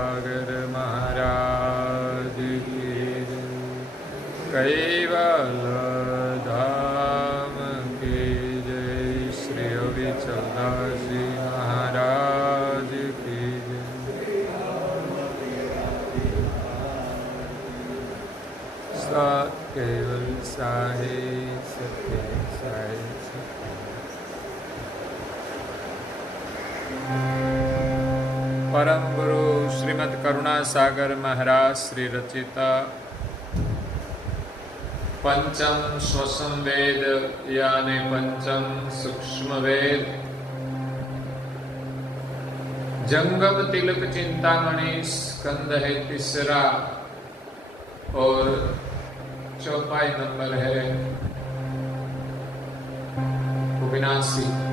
सागर महाराज की जय। कैवल धाम की जय। श्री अविचलदास जी महाराज की जय। केवल साई सत्य साई परम गुरु श्रीमद करुणा सागर महाराज श्री रचिता पंचम श्वसन वेद यानी पंचम सूक्ष्म वेद जंगम तिलक चिंतामणि स्कंद है तीसरा और चौपाई नंबर है 79।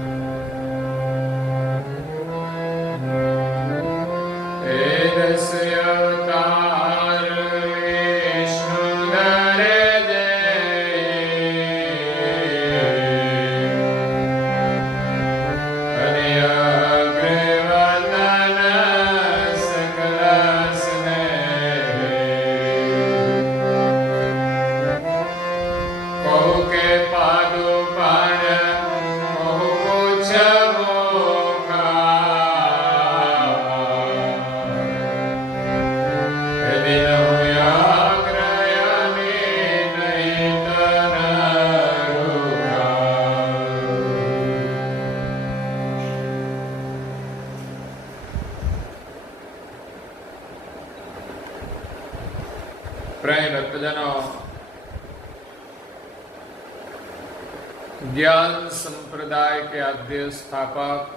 ज्ञान संप्रदाय के आद्य स्थापक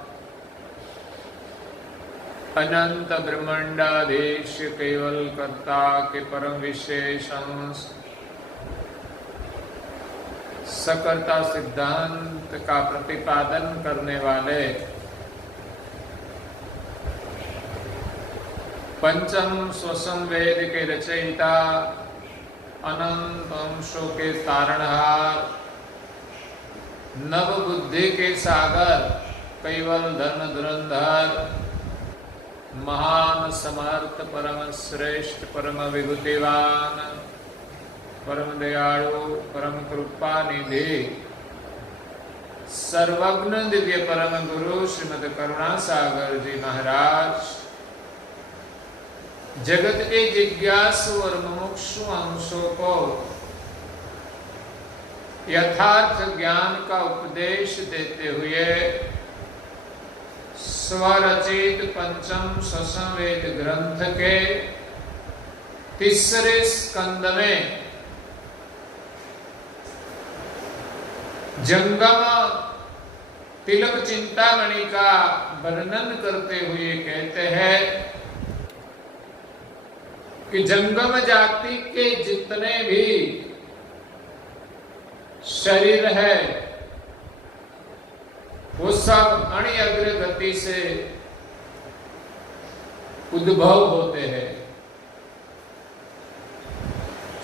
अनंत ब्रह्मांडाधीश केवल कर्ता के परम विशेष अंश सकर्ता सिद्धांत का प्रतिपादन करने वाले पंचम श्वसन वेद के रचयिता अनंत अंशों के तारणहार नव बुद्धि के सागर कैवल धन धुरंधर महान समर्थ परम श्रेष्ठ परम विभूतिवान परम दयालु परम कृपा निधि सर्वज्ञ दिव्य परम गुरु श्रीमद करुणा सागर जी महाराज जगत के जिज्ञासु और मुमुक्षु अंशों को यथार्थ ज्ञान का उपदेश देते हुए स्वरचित पंचम श्वसन वेद ग्रंथ के तीसरे स्कंद में जंगम तिलक चिंतामणि का वर्णन करते हुए कहते हैं कि जंगम जाति के जितने भी शरीर है वो सब अणि अग्रगति से उद्भव होते हैं।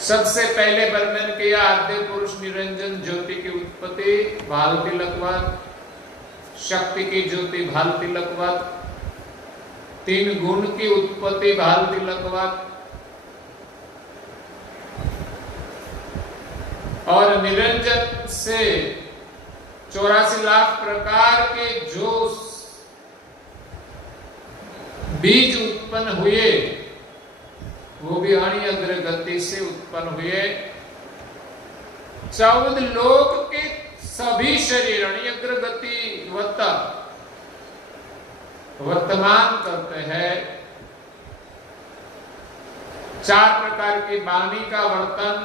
सबसे पहले वर्णन किया आद्य पुरुष निरंजन ज्योति की उत्पत्ति भाल तिलकवत, शक्ति की ज्योति भाल तिलकवत, तीन गुण की उत्पत्ति भाल तिलकवत और निरंजन से 84 लाख प्रकार के जो बीज उत्पन्न हुए वो भी अणि अग्रगति से उत्पन्न हुए। 14 लोक के सभी शरीर अणि अग्रगति वर्तमान करते हैं। 4 प्रकार की वाणी का वर्तन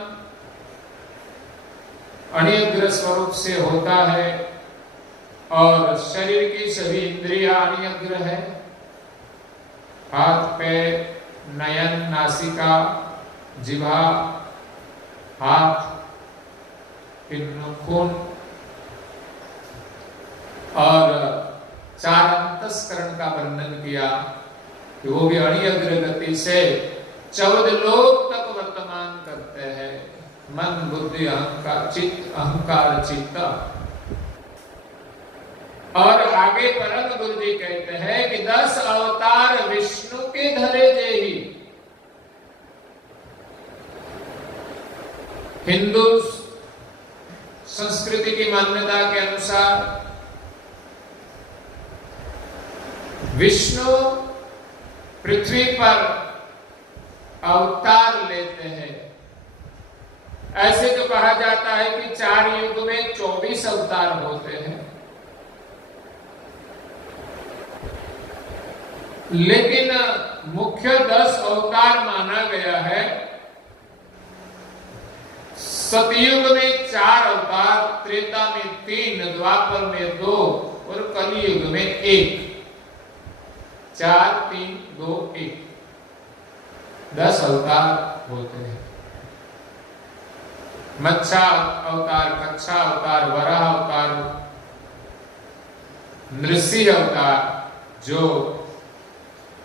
अणिअग्र स्वरूप से होता है और शरीर की सभी इंद्रियां अणिअग्र है। हाथ पैर नयन नासिका जिह्वा हाथ खून और 4 अंतस्करण का वर्णन किया कि वो भी अणिअग्र गति से 14 लोक तक वर्तमान करते हैं। मन बुद्धि अहंकार चित्त। और आगे परम गुरु जी कहते हैं कि 10 अवतार विष्णु के धरे जे हिंदू संस्कृति की मान्यता के अनुसार विष्णु पृथ्वी पर अवतार लेते हैं। ऐसे तो कहा जाता है कि 4 युग में 24 अवतार होते हैं, लेकिन मुख्य 10 अवतार माना गया है। सतयुग में 4 अवतार, त्रेता में 3, द्वापर में 2 और कलयुग में 1। 4, 3, 2, 1 10 अवतार होते हैं। मत्स्य अवतार, कच्छा अवतार, वराह अवतार, नृसिंह अवतार जो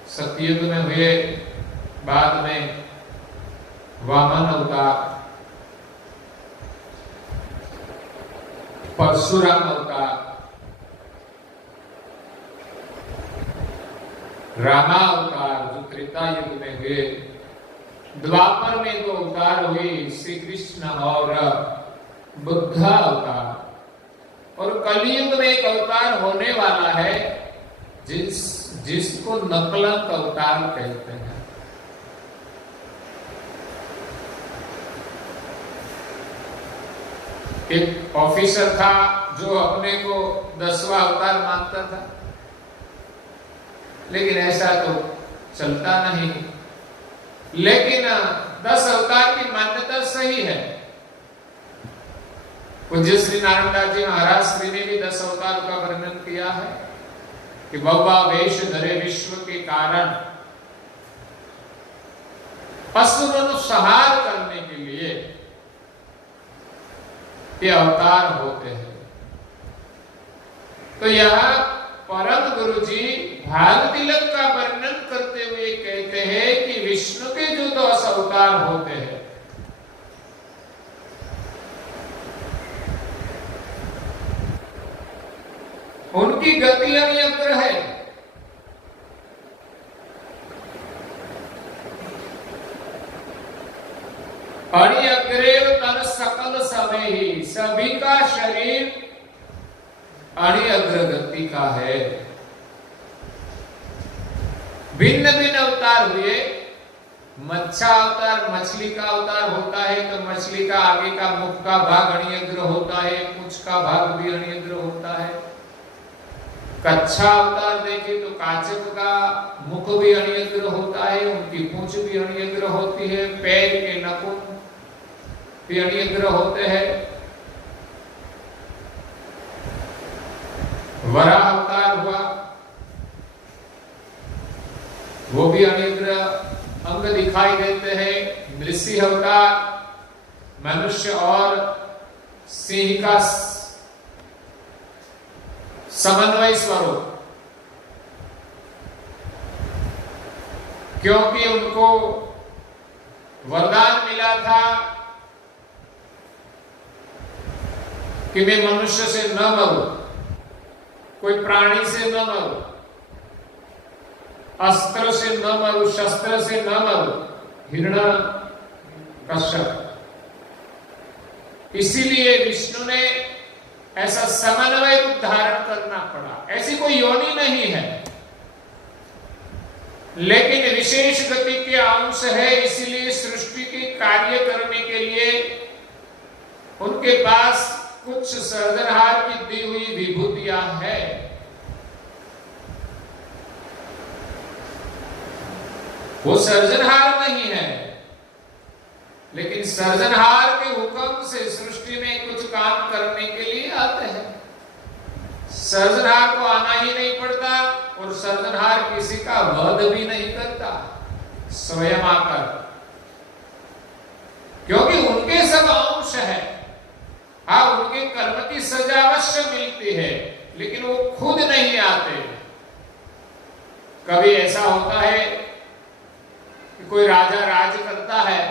सतयुग में हुए, बाद में वामन अवतार, परशुराम अवतार, रामा अवतार जो त्रेता युग में हुए, द्वापर में 2 अवतार हुए, श्री कृष्ण और बुद्ध अवतार, और कलयुग में एक अवतार होने वाला है जिसको नकलंक अवतार कहते हैं। एक ऑफिसर था जो अपने को 10वां अवतार मानता था, लेकिन ऐसा तो चलता नहीं। लेकिन 10 अवतार की मान्यता सही है। पूज्य श्री नारायण दास जी महाराज श्री ने भी 10 अवतार का वर्णन किया है कि बब्बा वेश धरे विश्व के कारण असुरों संहार करने के लिए ये अवतार होते हैं। तो यह परम गुरु जी भाग तिलक का वर्णन करते हुए कहते हैं कि विष्णु के जो 10 अवतार होते हैं, उनकी गति अनियंत्र है। अणिअग्रेव तन सकल समय ही, सभी का शरीर अणिअग्रगति का है। भिन्न भिन्न अवतार हुए। मत्स्य अवतार मछली का अवतार होता है, तो मछली का आगे का मुख का भाग अणिअग्र होता है, पूंछ का भाग भी अणिअग्र होता है। कच्छा अवतार देखे तो काचक का मुख भी अणिअग्र होता है, उनकी पूंछ भी अणिअग्र होती है, पैर के नखून भी अणिअग्र होते हैं। वराह अवतार हुआ, वो भी अणिअग्र अंग दिखाई देते हैं। नृसिंह अवतार मनुष्य और सिंह का समन्वय स्वरूप, क्योंकि उनको वरदान मिला था कि मैं मनुष्य से न मरूं, कोई प्राणी से न मरूं, अस्त्र से न मरूं, शस्त्र से न मरूं, हिरण्यकश्यप। इसीलिए विष्णु ने ऐसा समन्वय रूप धारण करना पड़ा। ऐसी कोई योनि नहीं है, लेकिन विशेष गति के अंश है, इसीलिए सृष्टि के कार्य करने के लिए उनके पास कुछ सर्जनहार की दी हुई विभूतियां हैं। वो सर्जनहार नहीं है, लेकिन सर्जनहार के हुक्म से सृष्टि में कुछ काम करने के लिए आते हैं। सर्जनहार को आना ही नहीं पड़ता, और सर्जनहार किसी का वध भी नहीं करता स्वयं आकर, क्योंकि उनके सब अंश है। हाँ, उनके कर्म की सजा अवश्य मिलती है, लेकिन वो खुद नहीं आते। कभी ऐसा होता है कि कोई राजा राज करता है,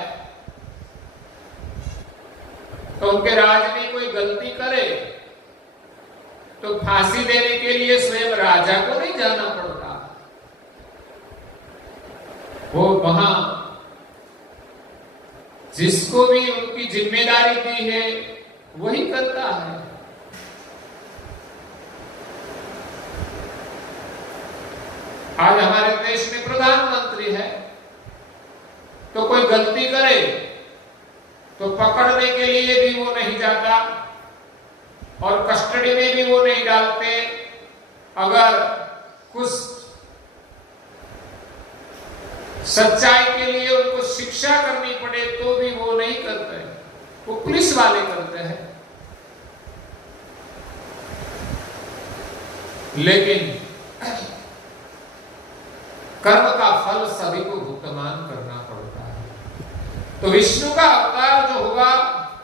तो उनके राज में कोई गलती करे तो फांसी देने के लिए स्वयं राजा को नहीं जाना पड़ता, वो वहां जिसको भी उनकी जिम्मेदारी दी है वही करता है। आज हमारे देश में प्रधानमंत्री है, तो कोई गलती करे तो पकड़ने के लिए भी वो नहीं जाता और कस्टडी में भी वो नहीं डालते। अगर कुछ सच्चाई के लिए उनको शिक्षा करनी पड़े तो भी वो नहीं करते, वो पुलिस वाले करते हैं। लेकिन कर्म का फल सभी को भुगतान करना पड़ता है। तो विष्णु का अवतार जो हुआ,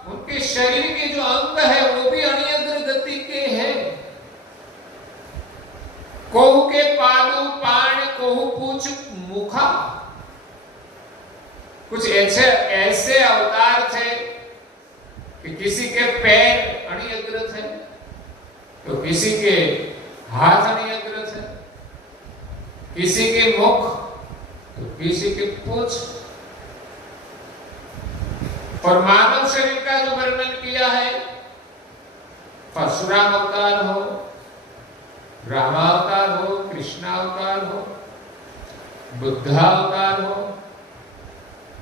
उनके शरीर के जो अंग है वो भी अणियद्र गति के हैं। कोहु के पादु पाण, कोहु पूछ मुखा। कुछ ऐसे अवतार थे कि किसी के पैर अणियद्र थे, तो किसी के हाथ अणियद्र थे, किसी के मुख तो किसी के पूछ। और मानव शरीर का जो वर्णन किया है, परशुराम अवतार हो, रामावतार हो, कृष्णावतार हो, बुद्धावतार हो,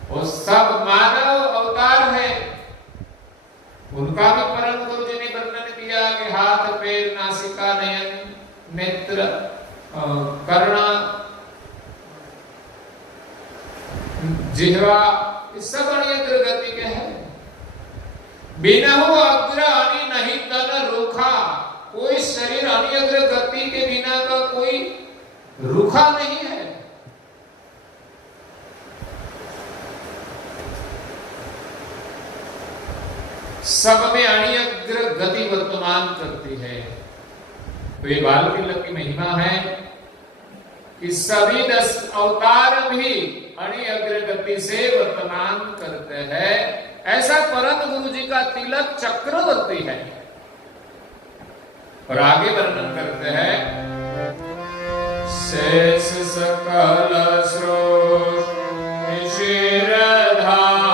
वो सब मानव अवतार है। उनका भी परम गुरु जी ने वर्णन किया कि हाथ, पैर, नासिका, नयन, नेत्र, कर्णा, जिह्वा, ये सब अणियद्र गति के हैं। बिनहु अग्र अनि नहीं तन रूखा। कोई शरीर अणियद्र गति के बिना का कोई रूखा नहीं है। सब में अणियद्र गति वर्तमान करती है। तो ये बाल तिलक की महिमा है कि सभी 10 अवतार भी अणियद्र गति से वर्तमान करते हैं। ऐसा परम गुरु जी का तिलक चक्रवर्ती है। और आगे वर्णन करते हैं, शेष सकल सृष्टि शिरधारो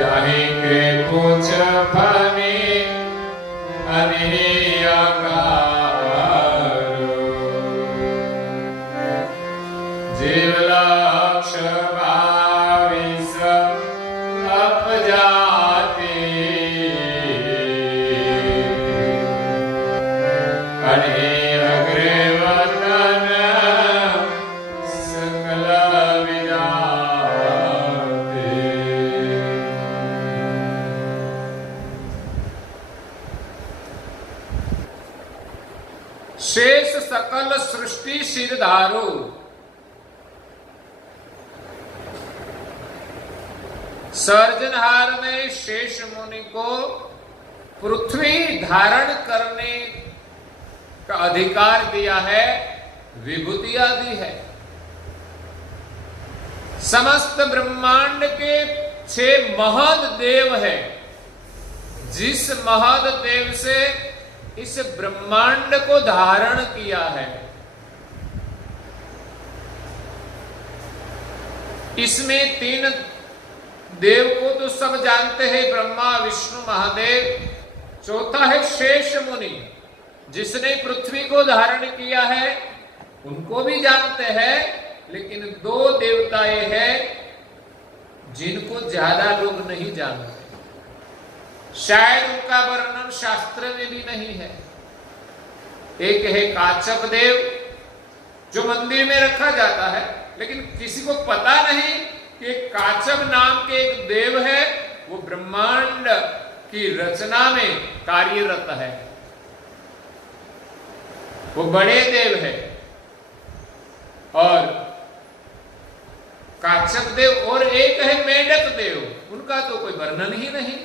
यही के पूछ फनी अनियाकारो जीवलक्ष 22 अपजाति अग्रवतन सकल विजाति। शेष सकल सृष्टि सिरधारो। सर्जनहार ने शेष मुनि को पृथ्वी धारण करने का अधिकार दिया है, विभूतियां दी है। समस्त ब्रह्मांड के 6 महद देव है। जिस महद देव से इस ब्रह्मांड को धारण किया है, इसमें 3 देव को तो सब जानते हैं, ब्रह्मा, विष्णु, महादेव। चौथा है शेष मुनि, जिसने पृथ्वी को धारण किया है, उनको भी जानते हैं। लेकिन 2 देवताएं हैं जिनको ज्यादा लोग नहीं जानते। शायद उनका वर्णन शास्त्र में भी नहीं है। एक है काचप देव, जो मंदिर में रखा जाता है, लेकिन किसी को पता नहीं कि काचब नाम के एक देव है, वो ब्रह्मांड की रचना में कार्यरत है। वो बड़े देव है। और काचब देव, और एक है मेढक देव। उनका तो कोई वर्णन ही नहीं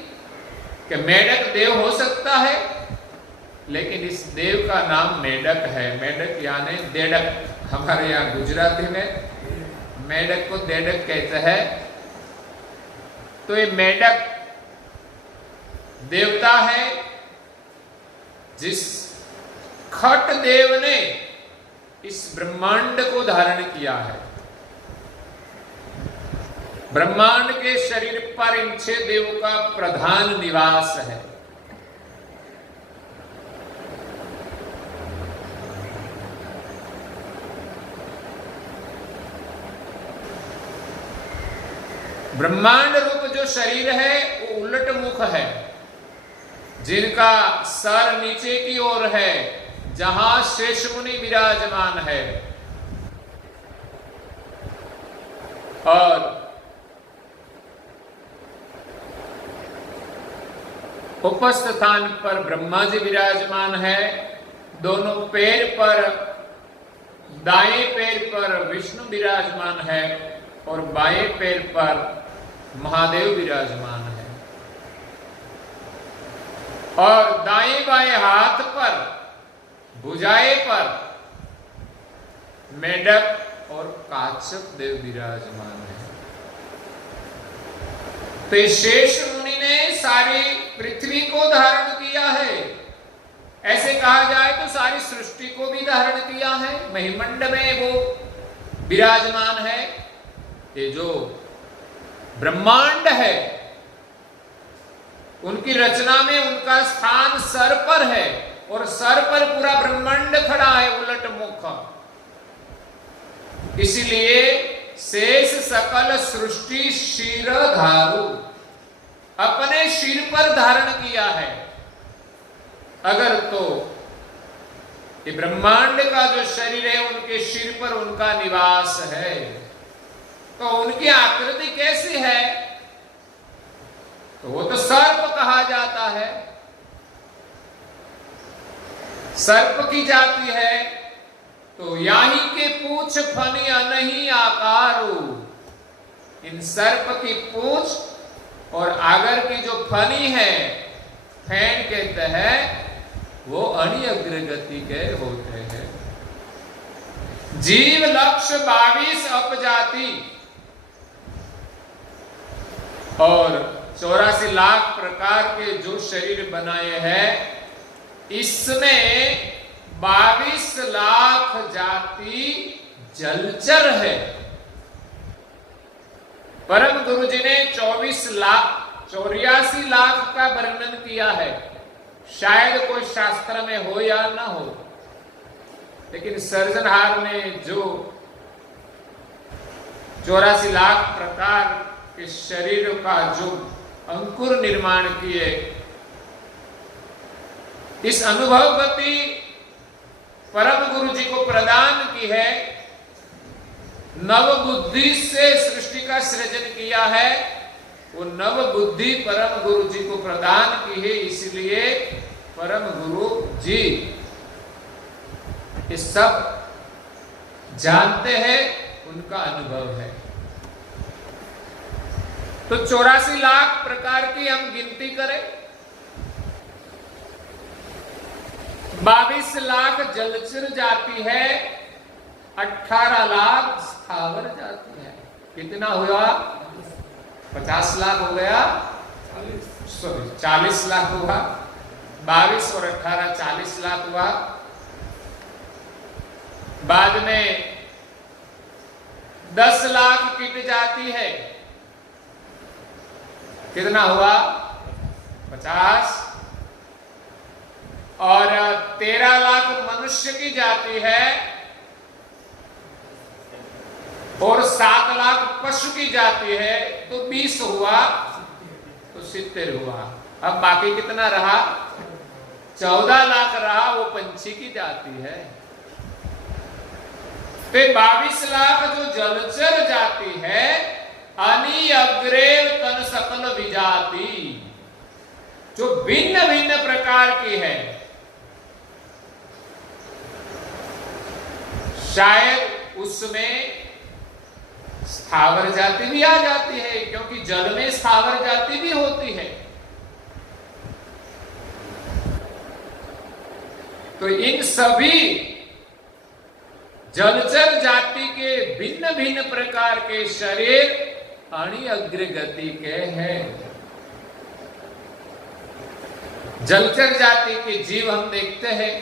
कि मेढक देव हो सकता है, लेकिन इस देव का नाम मेढक है। मेढक यानी देडक, हमारे यहाँ गुजराती में मेढक को देडक कहते हैं। तो ये मेढक देवता है, जिस खट देव ने इस ब्रह्मांड को धारण किया है। ब्रह्मांड के शरीर पर इन 6 देवों का प्रधान निवास है। ब्रह्मांड रूप जो शरीर है वो उलट मुख है, जिनका सर नीचे की ओर है, जहां शेष मुनि विराजमान है, और उपस्थ स्थान पर ब्रह्मा जी विराजमान है। दोनों पैर पर, दाएं पैर पर विष्णु विराजमान है और बाएं पैर पर महादेव विराजमान है, और दाएं बाएं हाथ पर, भुजाएं पर मेढक और काश्यप देव विराजमान है। तो शेष मुनि ने सारी पृथ्वी को धारण किया है। ऐसे कहा जाए तो सारी सृष्टि को भी धारण किया है। महिमंड में वो विराजमान है। ये जो ब्रह्मांड है, उनकी रचना में उनका स्थान सर पर है, और सर पर पूरा ब्रह्मांड खड़ा है उलट मुख। इसीलिए शेष सकल सृष्टि शीर धारु, अपने सिर पर धारण किया है। अगर तो ये ब्रह्मांड का जो शरीर है, उनके सिर पर उनका निवास है, तो उनकी आकृति कैसी है? तो वो तो सर्प कहा जाता है, सर्प की जाति है। तो याही के पूछ फनी अनही आकारू, इन सर्प की पूछ और आगर की जो फनी है, फैन कहते हैं, वो अणि अग्रगति के होते हैं। जीव लक्ष्य 22 अपजाति और 84 लाख प्रकार के जो शरीर बनाए हैं, इसमें 22 लाख जाति जलचर है। परम गुरु जी ने 84 लाख का वर्णन किया है। शायद कोई शास्त्र में हो या ना हो, लेकिन सर्जनहार ने जो 84 लाख प्रकार के शरीर का जो अंकुर निर्माण किए, इस अनुभव गति परम गुरु जी को प्रदान की है। नव बुद्धि से सृष्टि का सृजन किया है, वो नव बुद्धि परम गुरु जी को प्रदान की है। इसलिए परम गुरु जी ये सब जानते हैं, उनका अनुभव है। तो 84 लाख प्रकार की हम गिनती करें, 22 लाख जलचर जाति है, 18 लाख स्थावर जाति है। कितना हुआ? 50 लाख हो गया, 40 लाख हुआ। 22 और 18 40 लाख हुआ। बाद में 10 लाख कीट जाति है, कितना हुआ? 50। और 13 लाख मनुष्य की जाति है, और 7 लाख पशु की जाति है, तो 20 हुआ, तो 70 हुआ। अब बाकी कितना रहा? 14 लाख रहा, वो पंछी की जाति है। तो 22 लाख जो जलचर जाति है, अनि अग्रेव तन सकल विजाति, जो भिन्न भिन्न प्रकार की है। शायद उसमें स्थावर जाति भी आ जाती है, क्योंकि जल में स्थावर जाति भी होती है। तो इन सभी जलचर जाति के भिन्न भिन्न प्रकार के शरीर अणि अग्रगति के हैं। जलचर जाति के जीव हम देखते हैं,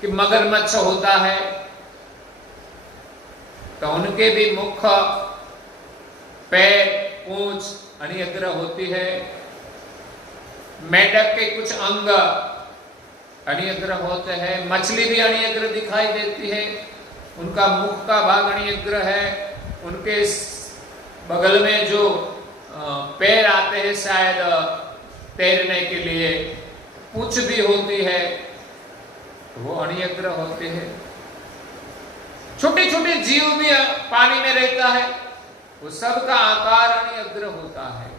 कि मगरमच्छ होता है तो उनके भी मुख, पैर, पूंछ अणिअग्र होती है। मेंढक के कुछ अंग अणिअग्र होते हैं। मछली भी अणिअग्र दिखाई देती है, उनका मुख का भाग अणिअग्र है। उनके बगल में जो पैर आते हैं शायद तैरने के लिए, पूंछ भी होती है, वो अणिअग्र होते हैं। छोटे छोटे जीव भी पानी में रहता है, वो सब का आकार अणिअग्र होता है।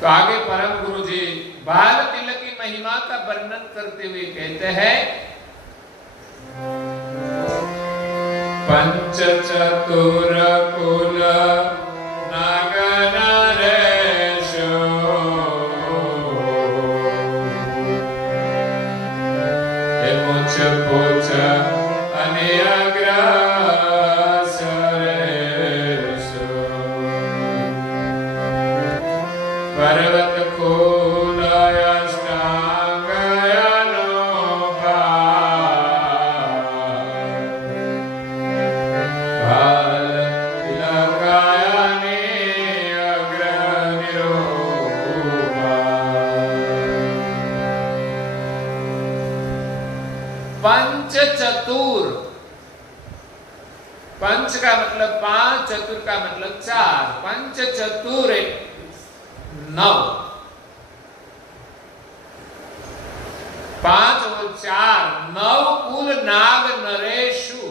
तो आगे परम गुरु जी बाल तिलक की महिमा का वर्णन करते हुए कहते हैं, पंच चतुर कुल नागनरेशो मुछ पुछ अनिअग्र सरेशो पर्वत कुल अष्टांग अनोपा बाल तिलकायने अग्र निरूपा। पंच चतुर, पंच का मतलब पांच, चतुर का मतलब चार। पंच चतुर 9, 5 और 4 9 कुल नाग नरेशु।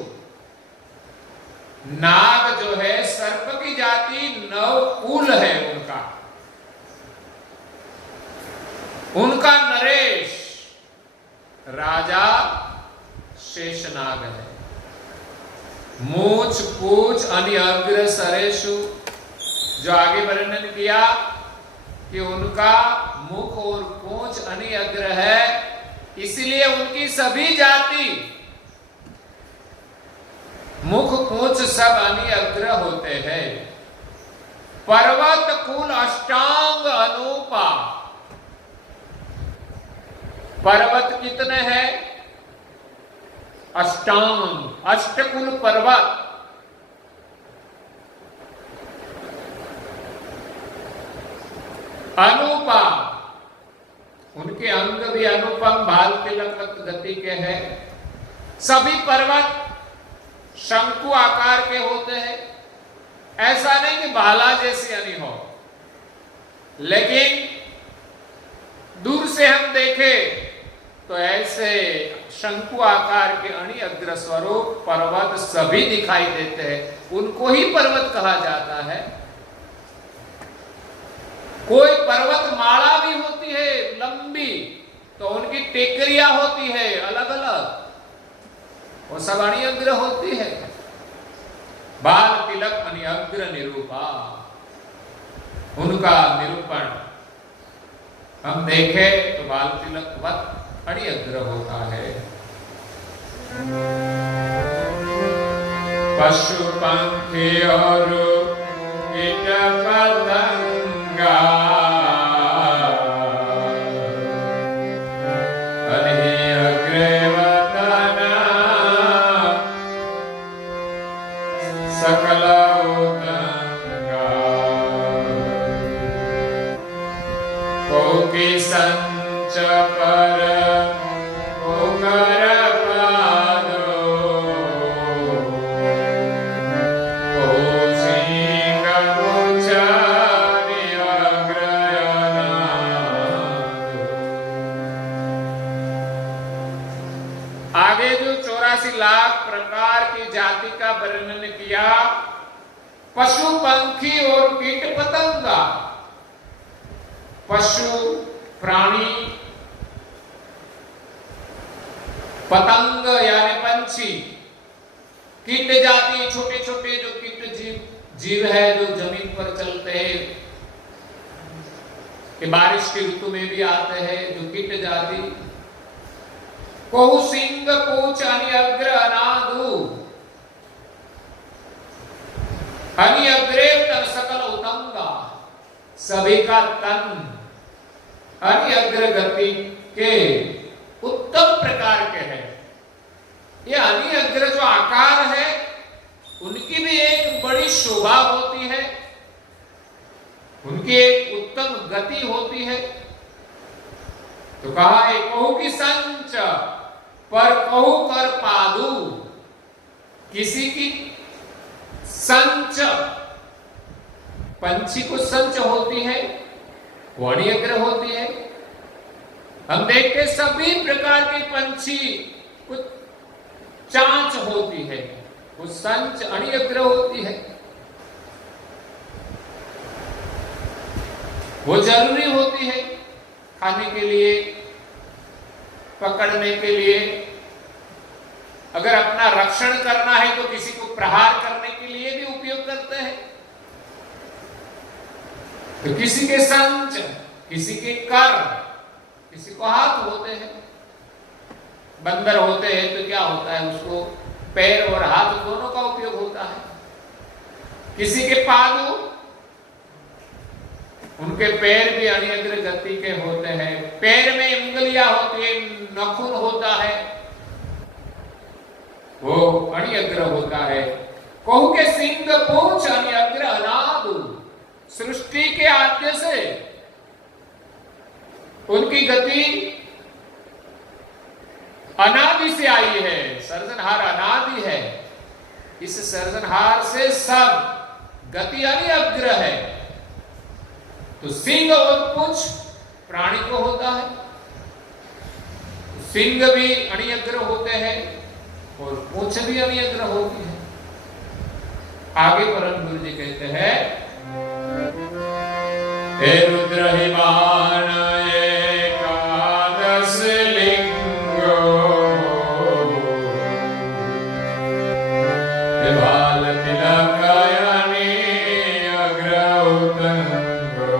नाग जो है सर्प की जाति, 9 कुल है उनका। उनका नरेश राजा शेषनाग है। मूछ पूछ अनिअग्र सरेशु, जो आगे वर्णन किया कि उनका मुख और पूंछ अनिअग्र है, इसलिए उनकी सभी जाति मुख पूंछ सब अनिअग्र होते हैं। पर्वत कुल अष्टांग अनूपा। पर्वत कितने हैं? अष्टांग, अष्टकुल पर्वत। अनुपा, उनके अंग भी अनुपम भाल तिलक गति के हैं। सभी पर्वत शंकु आकार के होते हैं। ऐसा नहीं कि भाला जैसी अनी हो, लेकिन दूर से हम देखें तो ऐसे शंकु आकार के अणिअग्र स्वरूप पर्वत सभी दिखाई देते हैं। उनको ही पर्वत कहा जाता है। कोई पर्वत माला भी होती है लंबी, तो उनकी टेकरियां होती है अलग अलग, वो सब अणिअग्र होती है। बाल तिलक अनिअग्र निरूपा, उनका निरूपण हम देखें तो बाल तिलक वत अणिअग्र होता है। पशु पंखी और कीट पतंगा अनिअग्र वदना सकल उदंगा कोकि संच पर कोकर पादो कोसिंग मुछ आगे जो 84 लाख प्रकार की जाति का वर्णन किया, पशु पंखी और कीट पतंगा। पशु प्राणी, पतंग यानी पंछी, कीट जाति छोटे छोटे जो कीट जीव है जो जमीन पर चलते हैं, कि बारिश की ऋतु में भी आते हैं, जो कीट जाति। कोहु सिंह पूछ अनिअग्र अनादु अनिअग्रे तन सकल उतंगा, सभी का तन अनिअग्र गति के उत्तम उत्तम प्रकार के हैं। ये अणि अग्र जो आकार है उनकी भी एक बड़ी शोभा होती है, उनकी एक उत्तम गति होती है। तो कहा है कहू की संच पर कहू कर पादू, किसी की संच, पंछी को संच होती है, वो अणि अग्र होती है। हम देखते सभी प्रकार के पंछी कुछ चांच होती है, वो संच अणि अग्र होती है। वो जरूरी होती है खाने के लिए, पकड़ने के लिए, अगर अपना रक्षण करना है तो किसी को प्रहार करने के लिए भी उपयोग करते हैं। तो किसी के संच, किसी के कर, किसी को हाथ होते हैं। बंदर होते हैं तो क्या होता है, उसको पैर और हाथ दोनों का उपयोग होता है। किसी के पादू, उनके पैर भी अणि अग्र गति के होते हैं। पैर में उंगलियां होती है, नखून होता है, वो अणि अग्र होता है। कहू के सिंह पूंछ अणि अग्र अनादु, सृष्टि के आद्य से उनकी गति अनादि से आई है। सर्जनहार अनादि है, इस सर्जनहार से सब गति अणि अग्र है। तो सिंह और पूंछ प्राणी को होता है, सिंह भी अणि अग्र होते हैं और पूंछ भी अणि अग्र होती है। आगे परम गुरु जी कहते हैं, हे रुद्र हिमान एकादश लिंगो, बाल तिलक अणि अग्र उतंगो,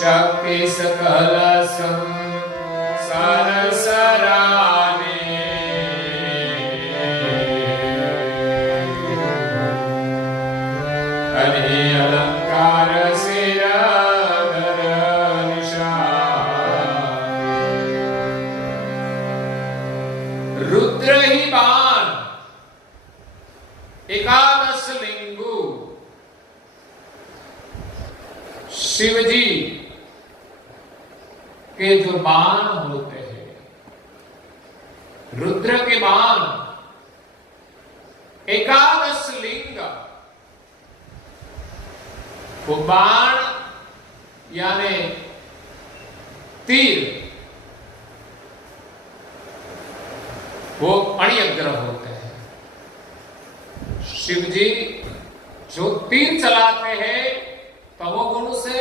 शक्ति सकल संसार सराने, हरि अलंकार सिर धर निशान, रुद्र ही बाण एकादश लिंगु, शिवजी के जो बाण होते हैं, रुद्र के बाण, एकादश लिंग, वो बाण यानी तीर, वो अणि अग्र होते हैं। शिव जी जो तीर चलाते हैं तमोगुण से,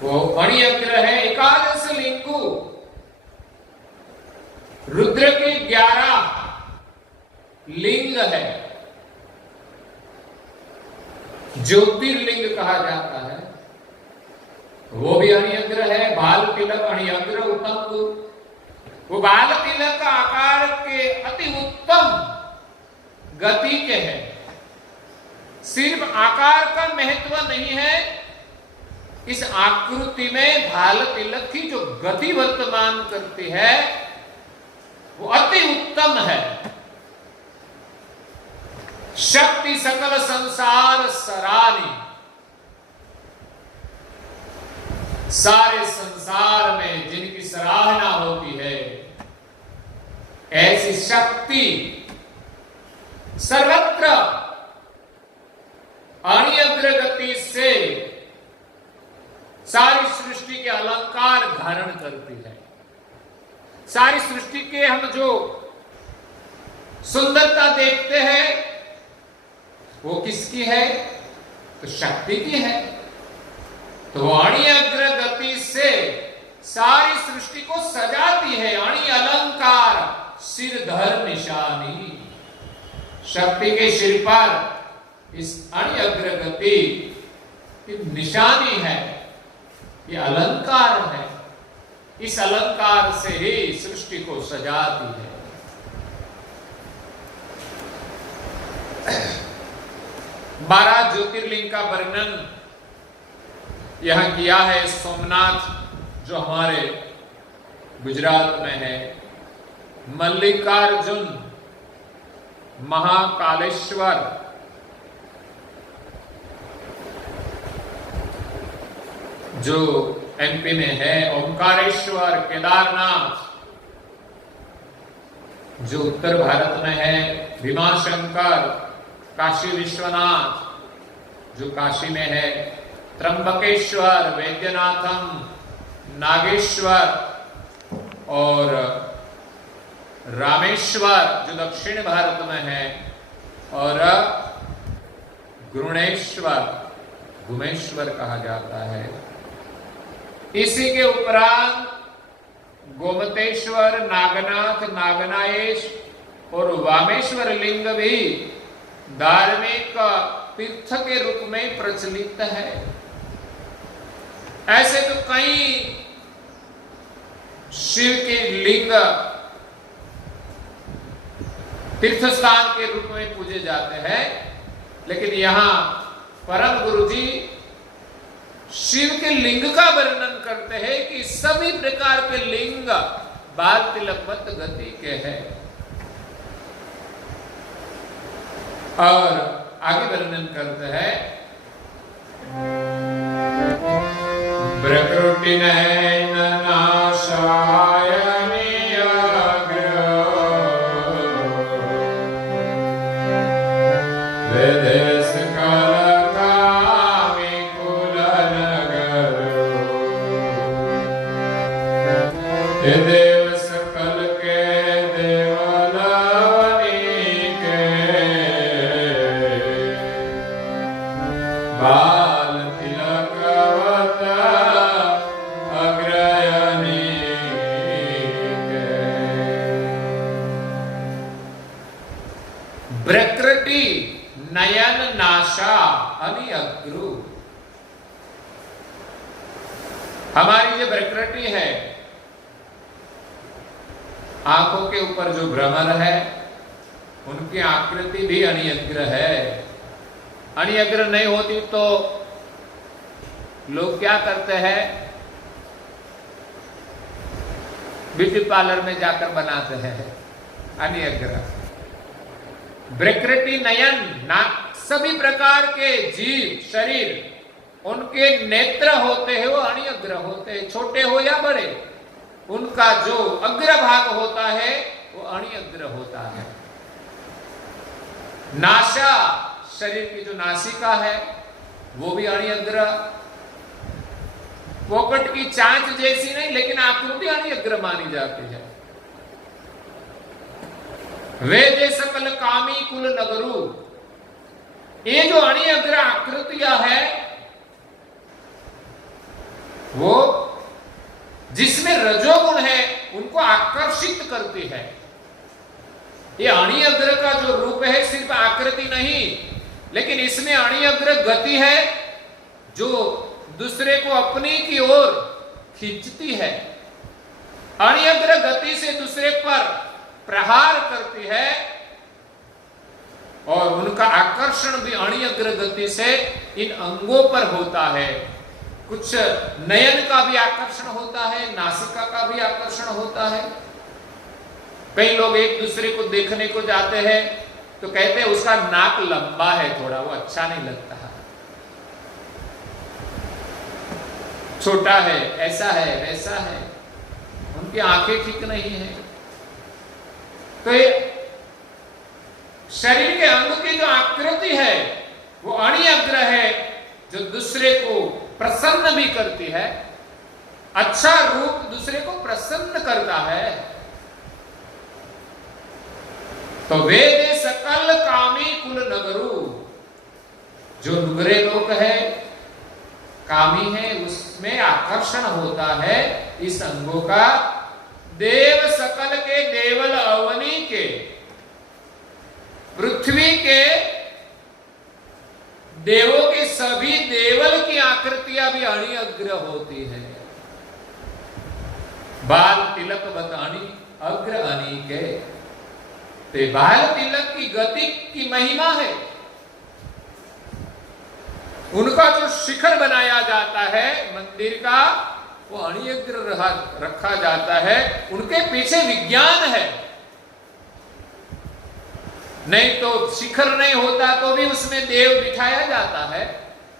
वो अणि अग्र है। एकादश लिंगु, रुद्र के 11 लिंग है, ज्योतिर्लिंग कहा जाता है, वो भी अणि अग्र है। बाल तिलक अणि अग्र उत्तम, वो बाल तिलक आकार के अति उत्तम गति के हैं। सिर्फ आकार का महत्व नहीं है, इस आकृति में बाल तिलक की जो गति वर्तमान करती है वो अति उत्तम है। शक्ति सकल संसार सरानी, सारे संसार में जिनकी सराहना होती है, ऐसी शक्ति सर्वत्र अणि अग्र गति से सारी सृष्टि के अलंकार धारण करती है। सारी सृष्टि के हम जो सुंदरता देखते हैं वो किसकी है? तो शक्ति की है। तो वो अणि अग्र गति से सारी सृष्टि को सजाती है। अणि अलंकार सिर धर निशानी, शक्ति के सिर पर इस अणि अग्र गति की निशानी है, ये अलंकार है। इस अलंकार से ही सृष्टि को सजाती है। 12 ज्योतिर्लिंग का वर्णन यहां किया है सोमनाथ जो हमारे गुजरात में है, मल्लिकार्जुन महाकालेश्वर, जो एमपी में है, ओंकारेश्वर, केदारनाथ जो उत्तर भारत में है, भीमाशंकर, काशी विश्वनाथ जो काशी में है, त्र्यंबकेश्वर, वैद्यनाथम, नागेश्वर और रामेश्वर जो दक्षिण भारत में है, और गुरुणेश्वर, गुमेश्वर कहा जाता है। इसी के उपरांत गोमतेश्वर, नागनाथ, नागनाएश और वामेश्वर लिंग भी धार्मिक तीर्थ के रूप में प्रचलित है। ऐसे तो कई शिव के लिंग तीर्थ स्थान के रूप में पूजे जाते हैं, लेकिन यहां परम गुरु जी शिव के लिंग का वर्णन करते हैं कि सभी प्रकार के लिंग बाल तिलकवत गति के हैं। और आगे वर्णन करते हैं, प्रकृति नयन नाशाय विदेश देव सकल के देवलानी के बाल तिलकवत अग्रयनी के। प्रकृति नयन नाशा अनि अग्रु, हमारी जो प्रकृति है, आंखों के ऊपर जो भ्रमर है, उनकी आकृति भी अनियग्र है। अनियग्र नहीं होती तो लोग क्या करते हैं, ब्यूटी पार्लर में जाकर बनाते हैं अनियग्र। प्रकृति नयन ना, सभी प्रकार के जीव शरीर उनके नेत्र होते हैं, वो अनियग्र होते हैं, छोटे हो या बड़े, उनका जो अग्रभाग होता है वो अणिअग्र होता है। नासा, शरीर की जो नासिका है वो भी अणिअग्र, पोपट की चांच जैसी नहीं, लेकिन आकृति अणिअग्र मानी जाती है। वेदे सकल कामी कुल नगरु, ये जो अणिअग्र आकृतियां है वो जिसमें रजोगुण है उनको आकर्षित करती है। ये अणिअग्र का जो रूप है सिर्फ आकृति नहीं, लेकिन इसमें अणिअग्र गति है जो दूसरे को अपनी की ओर खींचती है। अणिअग्र गति से दूसरे पर प्रहार करती है और उनका आकर्षण भी अणिअग्र गति से इन अंगों पर होता है। कुछ नयन का भी आकर्षण होता है, नासिका का भी आकर्षण होता है। कई लोग एक दूसरे को देखने को जाते हैं तो कहते हैं उसका नाक लंबा है थोड़ा, वो अच्छा नहीं लगता है, छोटा है, ऐसा है वैसा है, उनकी आंखें ठीक नहीं है। तो ये शरीर के अंग की जो आकृति है वो अणिअग्र है, जो दूसरे को प्रसन्न भी करती है। अच्छा रूप दूसरे को प्रसन्न करता है। तो वेदे सकल कामी कुल नगरु, जो नुगरे लोग है, कामी है, उसमें आकर्षण होता है इस अंगों का। देव सकल के देवल अवनी के, पृथ्वी के देवों के सभी देवल की आकृतियां भी अणिअग्र होती है। बाल तिलक बतानी अग्र अनिके, तो बाल तिलक की गति की महिमा है। उनका जो शिखर बनाया जाता है मंदिर का, वो अणियग्र रखा जाता है, उनके पीछे विज्ञान है। नहीं तो शिखर नहीं होता तो भी उसमें देव बिठाया जाता है,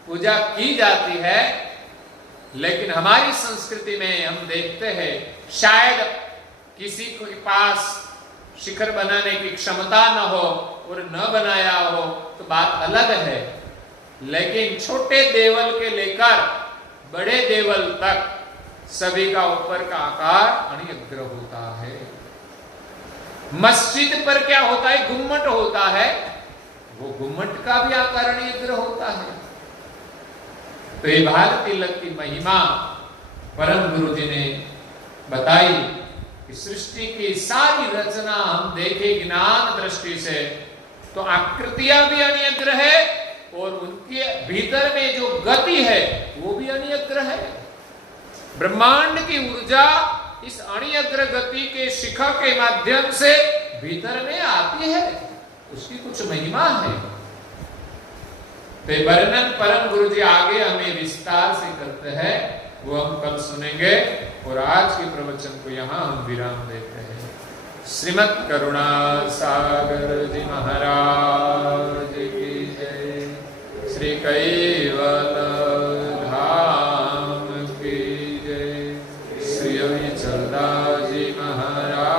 पूजा की जाती है। लेकिन हमारी संस्कृति में हम देखते हैं शायद किसी के पास शिखर बनाने की क्षमता न हो और न बनाया हो तो बात अलग है, लेकिन छोटे देवल के लेकर बड़े देवल तक सभी का ऊपर का आकार अणियग्र होता है। मस्जिद पर क्या होता है, गुम्मट होता है, वो गुम्मट का भी आकार अणियग्र होता है। तो ये भारत तिलक की महिमा परम गुरु जी ने बताई कि सृष्टि की सारी रचना हम देखें ज्ञान दृष्टि से तो आकृतियां भी अणियग्र है और उनके भीतर में जो गति है वो भी अणियग्र है। ब्रह्मांड की ऊर्जा इस अणियग्र गति के शिखा के माध्यम से भीतर में आती है, उसकी कुछ महिमा है। तो वर्णन परम गुरु जी आगे हमें विस्तार से करते हैं, वो हम कल सुनेंगे। और आज के प्रवचन को यहाँ हम विराम देते हैं। श्रीमद् करुणा सागर जी महाराज की जय। श्री कैवल धाम की जय। श्री अविचलदास जी महाराज